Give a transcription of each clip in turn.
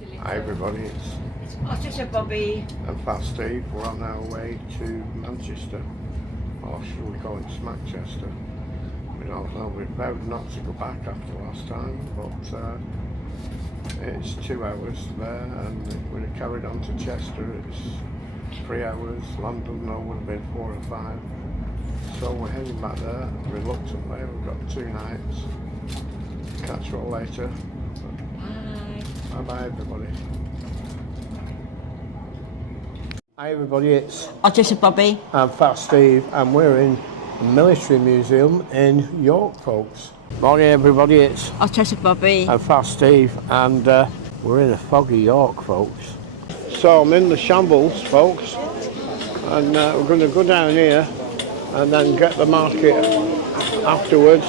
Hi everybody, Oh, just a Bobbie. and Fat Steve. We're on our way to Manchester, or should we call it Smackchester? We don't know, we vowed not to go back after last time, but it's 2 hours there, and if we'd have carried on to Chester, it's 3 hours. London, no, would have been 4 or 5. So we're heading back there, reluctantly. We've got 2 nights. Catch you all later. Bye bye everybody. Hi everybody, it's Just a Bobbie. I'm Fat Steve, and we're in the Military Museum in York, folks. Morning everybody, it's Just a Bobbie. I'm Fat Steve, and we're in a foggy York, folks. So I'm in the shambles, folks, and we're going to go down here and then get the market afterwards.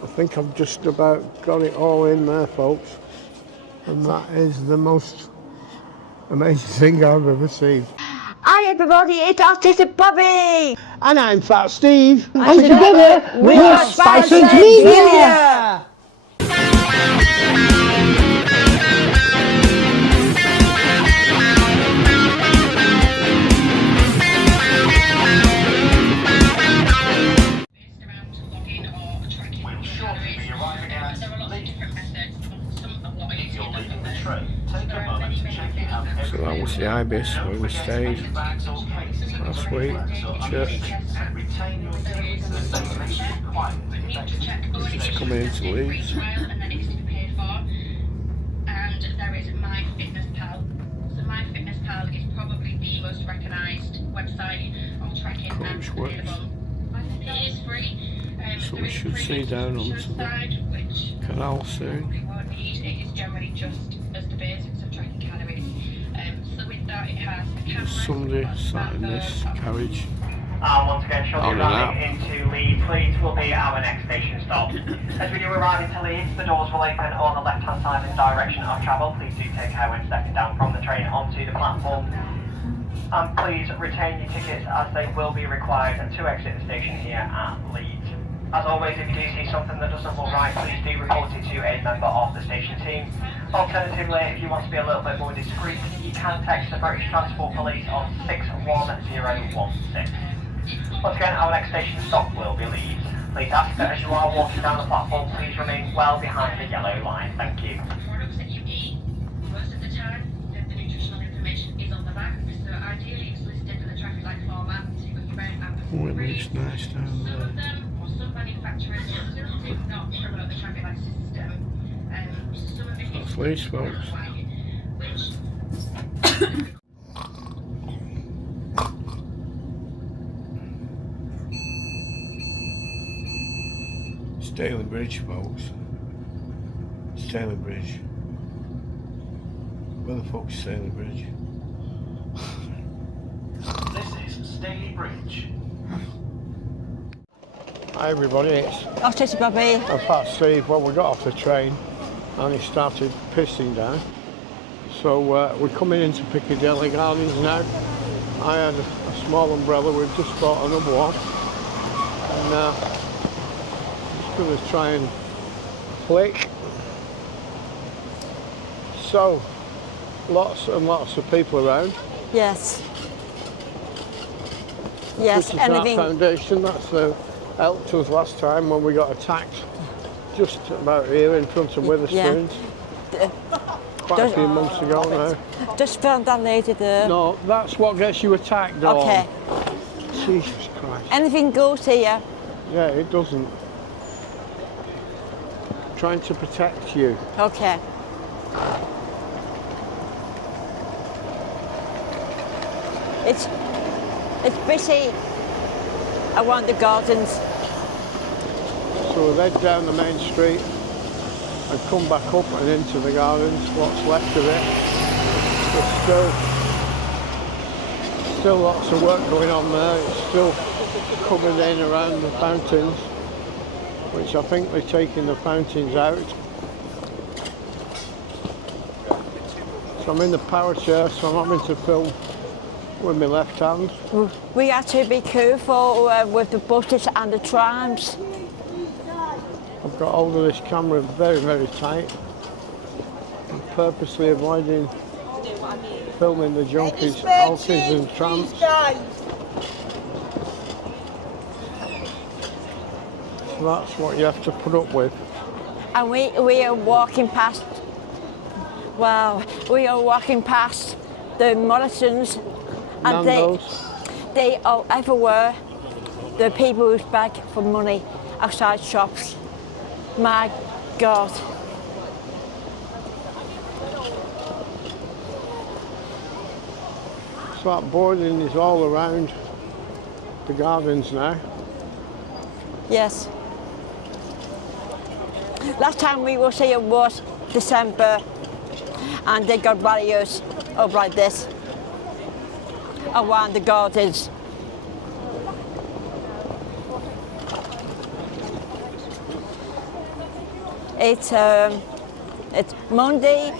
I think I've just about got it all in there, folks, and that is the most amazing thing I've ever seen. Hi everybody, it's Just a Bobbie. And I'm Fat Steve, And together we're Spicehead-Media. So that was the Ibis where we stayed last week, church. We're just coming into Leeds. And there is MyFitnessPal. So MyFitnessPal is probably the most recognised website on tracking and available. It is free. So we should see down onto the canal soon. What we need, it is generally just as the basics of tracking calories. So with that, it has a camera. Somebody sat in this carriage. Once again, shall be arriving into Leeds. Leeds will be our next station stop. As we do arrive into Leeds, the doors will open on the left-hand side in direction of travel. Please do take care when stepping down from the train onto the platform. And please retain your tickets as they will be required to exit the station here at Leeds. As always, if you do see something that doesn't look right, please do report it to a member of the station team. Alternatively, if you want to be a little bit more discreet, you can text the British Transport Police on 61016. Once again, our next station stop will be Leeds. Please ask that as you are walking down the platform, please remain well behind the yellow line. Thank you. Products that you eat, most of the time, the nutritional information is on the back. So ideally, it's listed in the traffic light format. So you've got your red and Oh, it looks nice down some there. of them, or some manufacturers, still do not promote the traffic light system. Some of it That's is Leeds, folks. which Staley Bridge, folks. Staley Bridge. Where the fuck's Staley Bridge? This is Staley Bridge. Hi everybody, it's Just a Bobbie. I'm Fat Steve. Well, we got off the train and it started pissing down. So we're coming into Piccadilly Gardens now. I had a small umbrella, we've just bought another one. And just going to try and flick. So, lots and lots of people around. Yes. Yes, This is anything. our foundation, that's helped us last time when we got attacked. Just about here in front of Witherspoons. Quite a few months ago now. Just film that later there. No, that's what gets you attacked, Dawn. Okay. Jesus Christ. Anything goes here. Yeah, it doesn't. Trying to protect you. Okay. It's busy around the gardens. So we'll head down the main street and come back up and into the gardens, what's left of it. There's still lots of work going on there. It's still covered in around the fountains, which I think they're taking the fountains out. So I'm in the power chair, so I'm having to film with my left hand. We have to be careful with the buses and the trams. I've got hold of this camera very, very tight. purposely avoiding filming the junkies, alkies and tramps. So that's what you have to put up with. And we are walking past, wow, we are walking past the Morrisons, and they are everywhere. The people who beg for money outside shops. My God. So that boarding is all around the gardens now. Yes. Last time we was here was December, and they got barriers up like this around the gardens. It's Monday.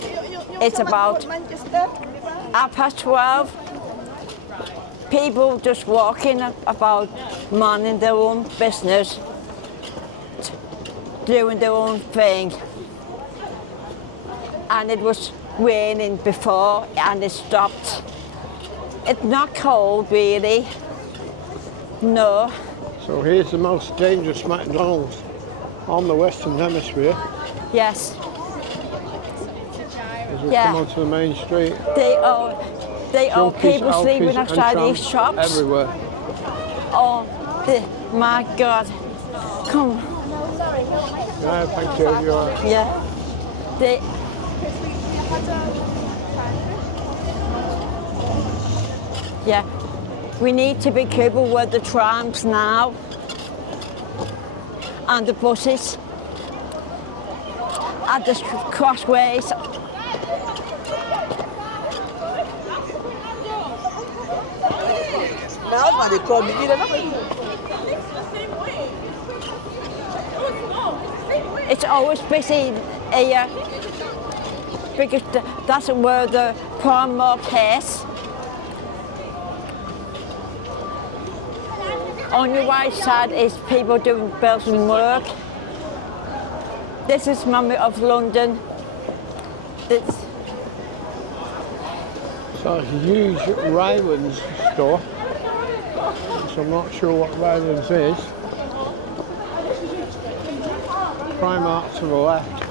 It's about 12:30. People just walking about, minding their own business, doing their own thing. And it was raining before, and it stopped. It's not cold, really. No. So here's the most dangerous McDonald's on the Western Hemisphere. Yes. As we come onto the main street. They are people sleeping outside these shops. Everywhere. Oh, my God. Come. Yeah, thank you. Yeah. Yeah. We need to be careful with the trams now and the buses at the crossways. It's always busy here because that's where the prime market is. On your right side is people doing building work. This is Mummy of London. So it's a huge Rylands store. So I'm not sure what Rylands is. Primark to the left.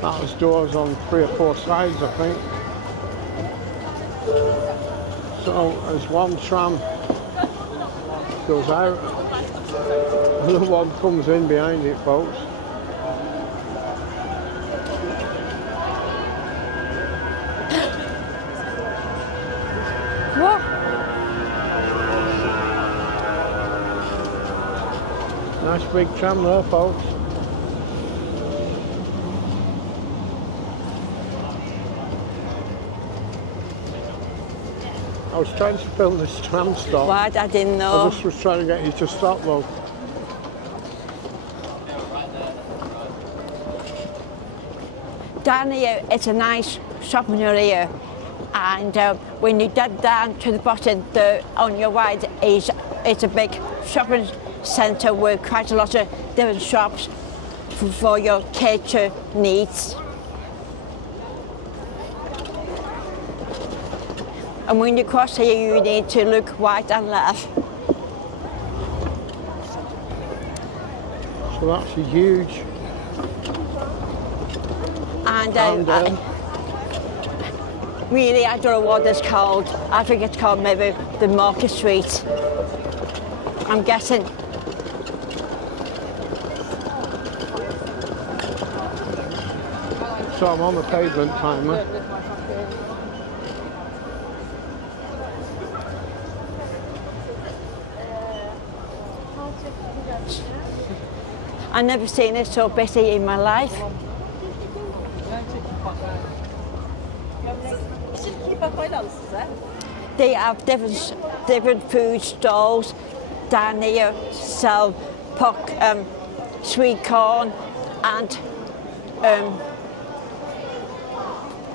That was doors on 3 or 4 sides, I think. So as one tram goes out, another one comes in behind it, folks. What? Nice big tram there, folks. I was trying to film this tram stop. What? I didn't know. I just was trying to get you to stop, though. Down here, it's a nice shopping area, and when you get down to the bottom, on your right it's a big shopping centre with quite a lot of different shops for your kitchen needs. And when you cross here, you need to look right and left. So that's a huge. And really, I don't know what it's called. I think it's called maybe the Market Street. I'm guessing. So I'm on the pavement timer. I've never seen it so busy in my life. They have different food stalls down here, sell sweet corn and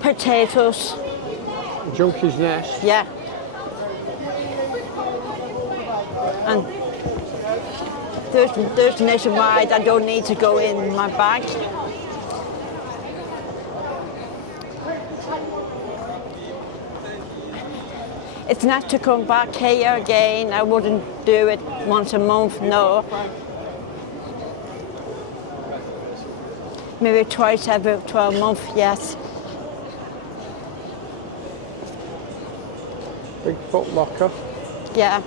potatoes. Junkie's Nest. Yeah. And there's nationwide. I don't need to go in my bag. It's not to come back here again. I wouldn't do it once a month, no. Maybe twice every 12 months, yes. Big Foot Locker. Yeah.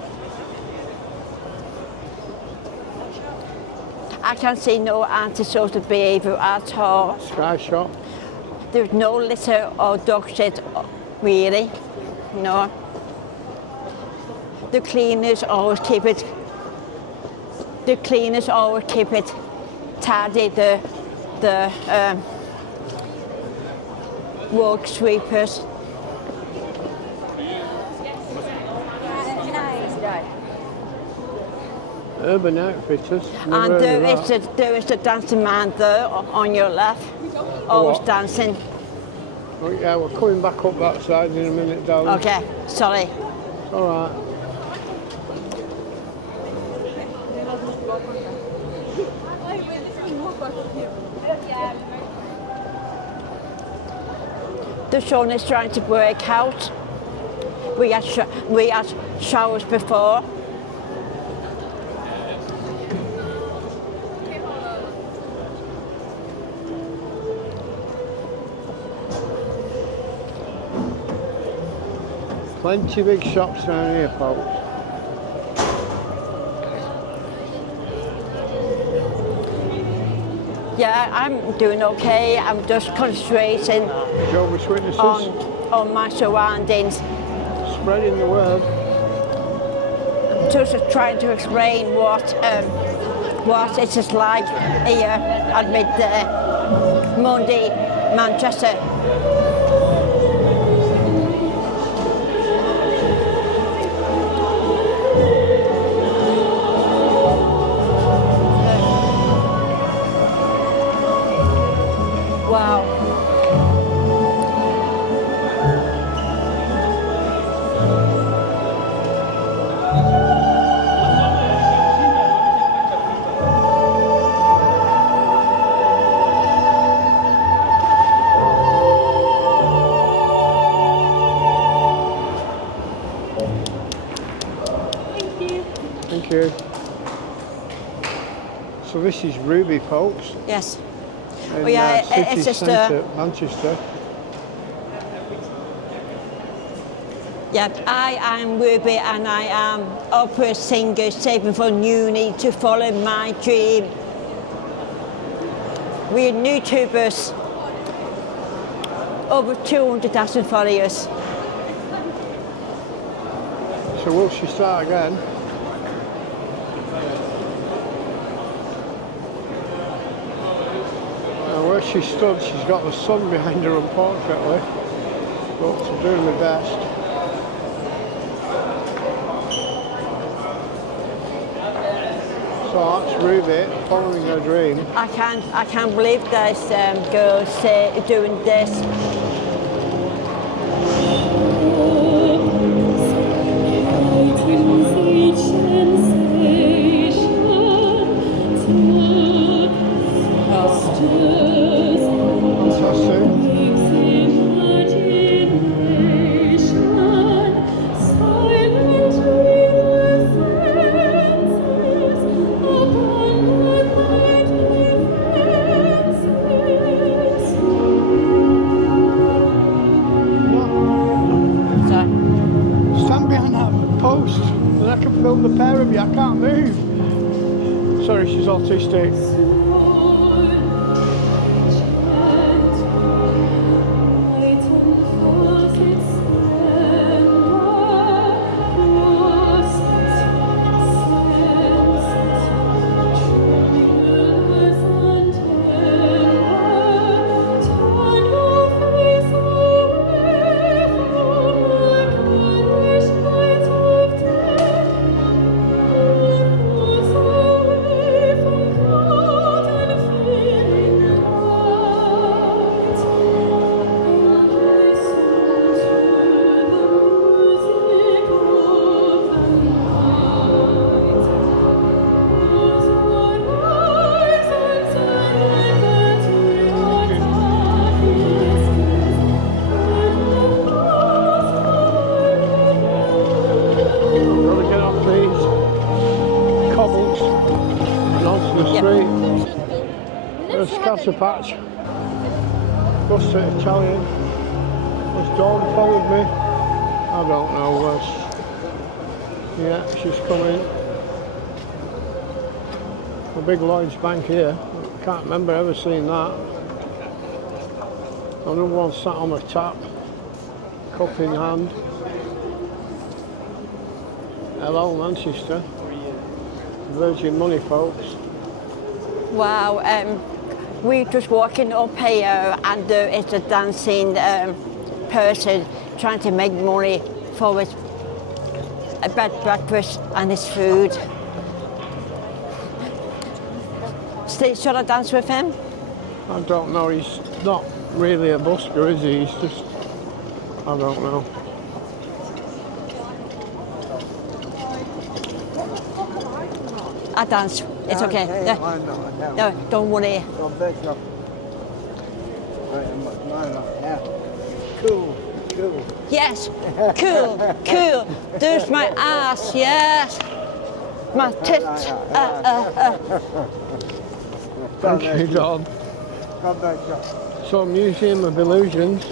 I can't see no antisocial behaviour at all. Sky Shop. There's no litter or dog shit, really. No. The cleaners always keep it. The cleaners always keep it tidy. The walk sweepers. Urban Outfitters. And there is a dancing man there on your left, always dancing. Oh, yeah, we're coming back up that side in a minute, darling. Okay, sorry. All right. The sun is trying to break out. We had showers before. Plenty of big shops down here, folks. Yeah, I'm doing okay. I'm just concentrating Jehovah's Witnesses. on my surroundings. Spreading the word. Just trying to explain what it is like here at midday, Monday, Manchester. Wow. Thank you. So this is Ruby, folks. Yes. In, Oh yeah, city it's just centre, Manchester. Yeah, I am Ruby and I am opera singer saving from uni to follow my dream. We're YouTubers, over 200,000 followers. So will she start again? Now where she stood, she's got the sun behind her, unfortunately. But I'm doing my best. So that's Ruby, following her dream. I can't believe this girl doing this. Stand behind that post and I can film the pair of you. I can't move. Sorry, she's autistic. potato patch. Just Italian. Has Dawn followed me? I don't know. Yeah, she's coming. A big Lloyd's Bank here. Can't remember ever seeing that. Another one sat on the tap, cup in hand. Hello, Manchester. Virgin Money, folks. Wow, we're just walking up here and there is a dancing person trying to make money for his bed breakfast and his food. Should I dance with him? I don't know, he's not really a busker, is he? He's just, I don't know. I dance, it's okay. No, don't worry. Cool, cool. Yes, cool, cool. There's my ass, yes. My tits. Thank you, Don. So, Museum of Illusions.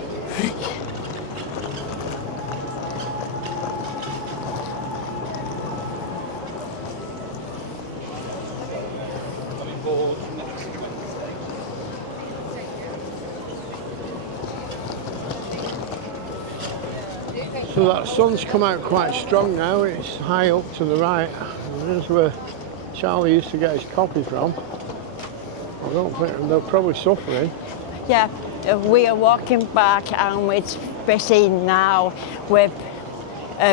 So that sun's come out quite strong now. It's high up to the right. There's where Charlie used to get his coffee from. I don't think they're probably suffering. Yeah, we are walking back and it's busy now with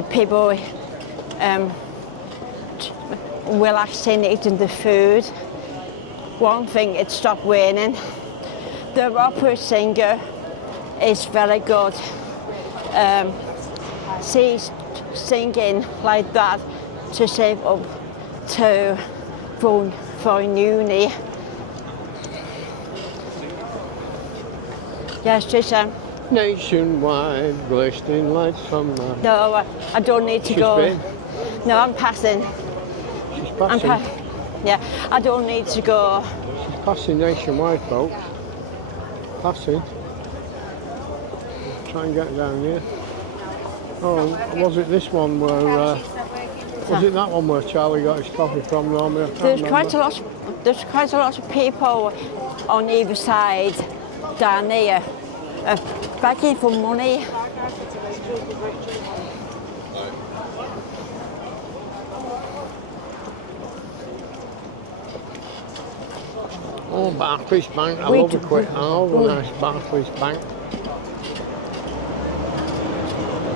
people relaxing, eating the food. One thing, it stopped raining. The opera singer is very good. She's singing like that to save up to for uni. Yes, she's Nationwide, glistening lights from no, I don't need to She's go. been? No, I'm passing. She's passing. Yeah, I don't need to go. She's passing nationwide, folks. Passing. Try and get down here. Oh, was it this one where? Was it that one where Charlie got his coffee from? Normally, There's quite a lot of people on either side down here begging for money. Oh, Barclays Bank. I love a nice Barclays Bank.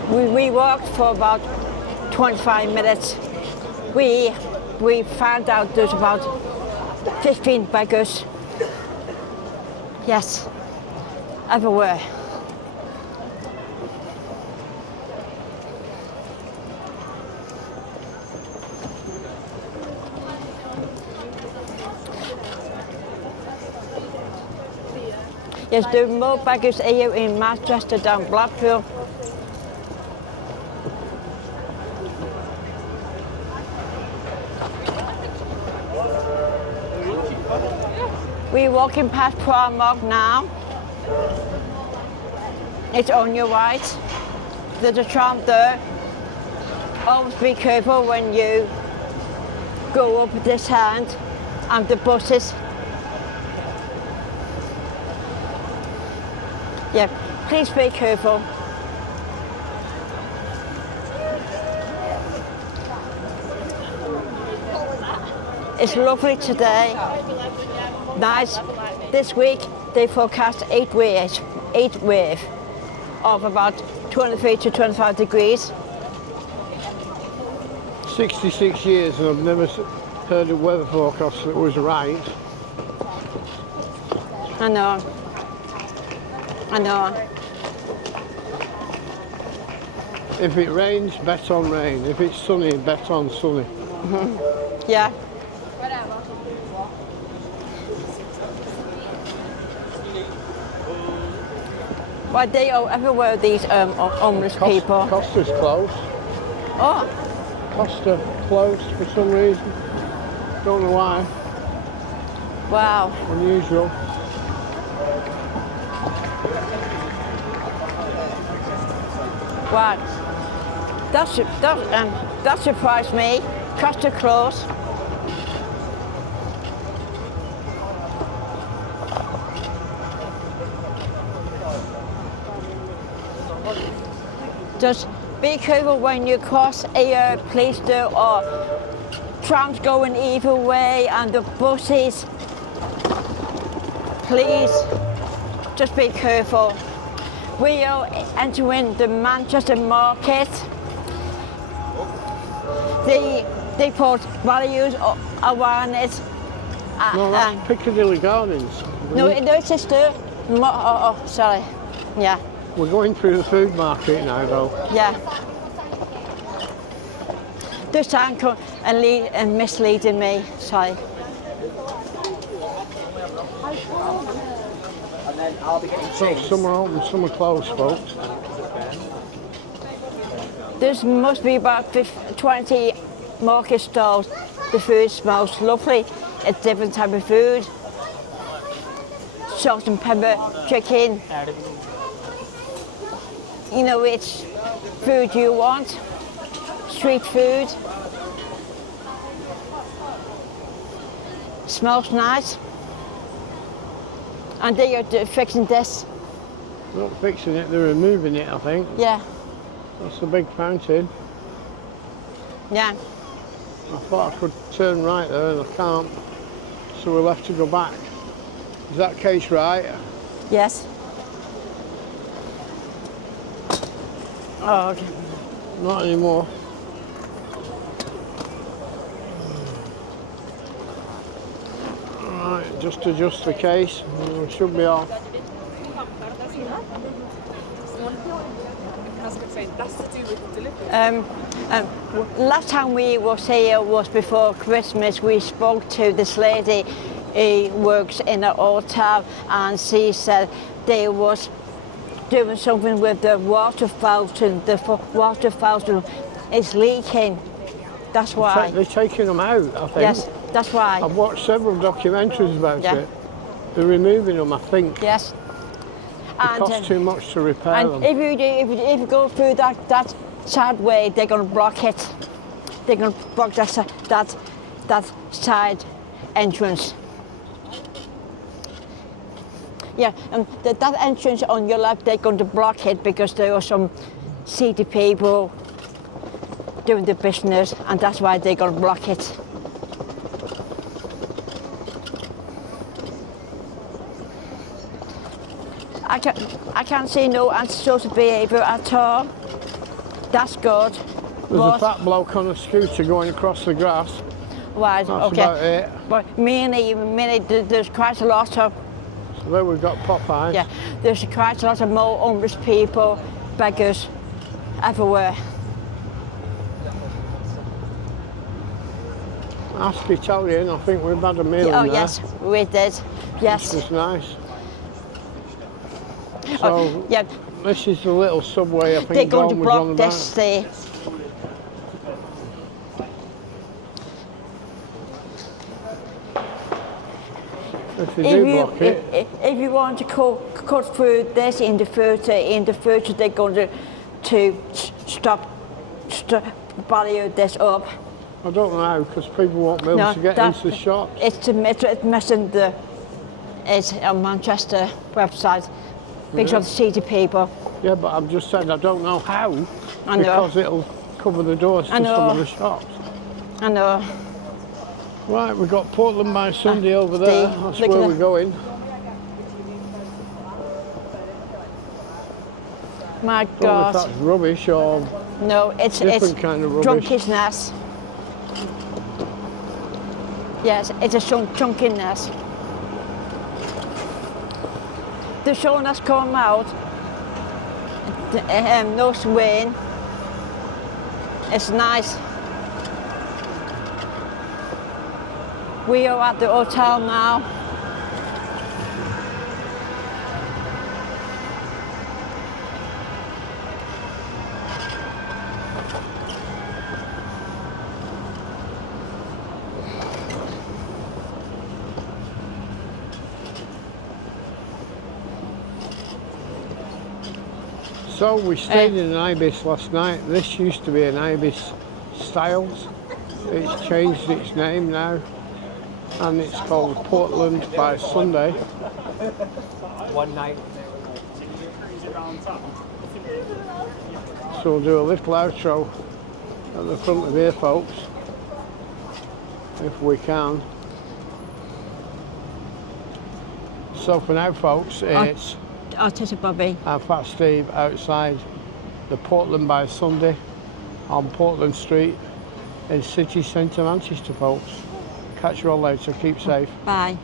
We walked for about 25 minutes. We found out there's about 15 beggars. Yes, everywhere. Yes, there are more beggars here in Manchester than Blackpool. We're walking past Primark now. It's on your right. There's a tram there. Always be careful when you go up this hand and the buses. Yeah, please be careful. It's lovely today. Nice. This week they forecast 8 wave of about 23 to 25 degrees. 66 years and I've never heard a weather forecast that was right. I know. I know. If it rains, bet on rain. If it's sunny, bet on sunny. Yeah. Why they are everywhere, these homeless people. Costa's closed. Oh. Costa closed for some reason. Don't know why. Wow. Unusual. Right. That surprised me. Cost of clothes. Just be careful when you cross a police door or trams going either way and the buses. Please, just be careful. We are entering the Manchester market. They put values around it. No, that's Piccadilly Gardens. No, it's just sorry. Yeah. We're going through the food market now, though. Yeah. This time and misleading me, sorry. And then I'll be getting So some are open, some are closed, folks. There must be about 20 market stalls. The food smells lovely. It's different type of food. Salt and pepper, chicken. You know which food you want. Street food. Smells nice. And they are fixing this. They're not fixing it, they're removing it, I think. Yeah. That's the big fountain. Yeah. I thought I could turn right there and I can't, so we'll have to go back. Is that case right? Yes. Oh, okay. Not anymore. Alright, just adjust the case. We should be off. Last time we was here was before Christmas. We spoke to this lady who works in a hotel, and she said they was doing something with the water fountain. The water fountain is leaking. That's why. They're taking them out, I think. Yes, that's why. I've watched several documentaries about Yeah. it. They're removing them, I think. Yes. It costs too much to repair and them. if you go through that side way, they're going to block it. They're going to block that side entrance. Yeah, and that entrance on your left, they're going to block it because there are some seedy people doing the business, and that's why they're going to block it. I can't see no antisocial behaviour at all. That's good. There's a fat bloke on a scooter going across the grass. Right, That's okay. about it. But mainly, there's quite a lot of. So there we've got Popeyes. Yeah, there's quite a lot of more homeless people, beggars, everywhere. Ask Italian, I think we've had a meal Oh in there. yes, we did. Yes. This was nice. So Oh, yeah. this is the little subway I They're think going to Dawn was on block about. this there. If they do block it. If you want to cut through this in the future they're going to stop value this up. I don't know how, because people won't be able to get into the shops. It's missing it's on Manchester website because of the seedy people. Yeah, but I've just said I don't know how, I know. because it'll cover the doors to some of the shops. I know. Right, we've got Portland by Sunday over there. That's look where at we're going. My I don't know if God. that's rubbish or No, it's different kind of rubbish. drunkenness. Yes, it's a drunkenness. The sun has come out. No rain. It's nice. We are at the hotel now. So we stayed in an Ibis last night. This used to be an Ibis Styles. It's changed its name now, and it's called Portland by Sunday. One night. So we'll do a little outro at the front of here, folks, if we can. So for now, folks, it's Bobbie and Fat Steve outside the Portland by Sunday on Portland Street in city centre Manchester, folks. Catch you all later. Keep safe. Bye.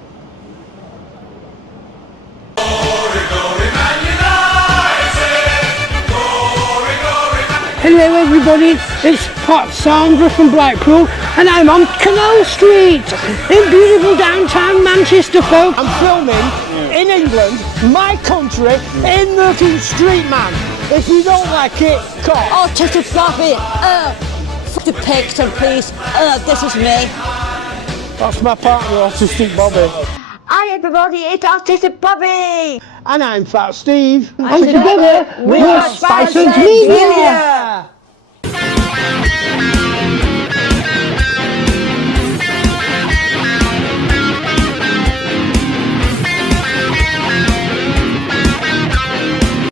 Hello everybody, it's Pat Sandra from Blackpool and I'm on Canal Street in beautiful downtown Manchester, folks. I'm filming in England, my country, in Merton Street, man. If you don't like it, cut. Autistic Bobbie, f the picture please, this is me. That's my partner, Autistic Bobbie. Hi everybody, it's Autistic Bobbie. And I'm Fat Steve. And together we're Spicehead-Media.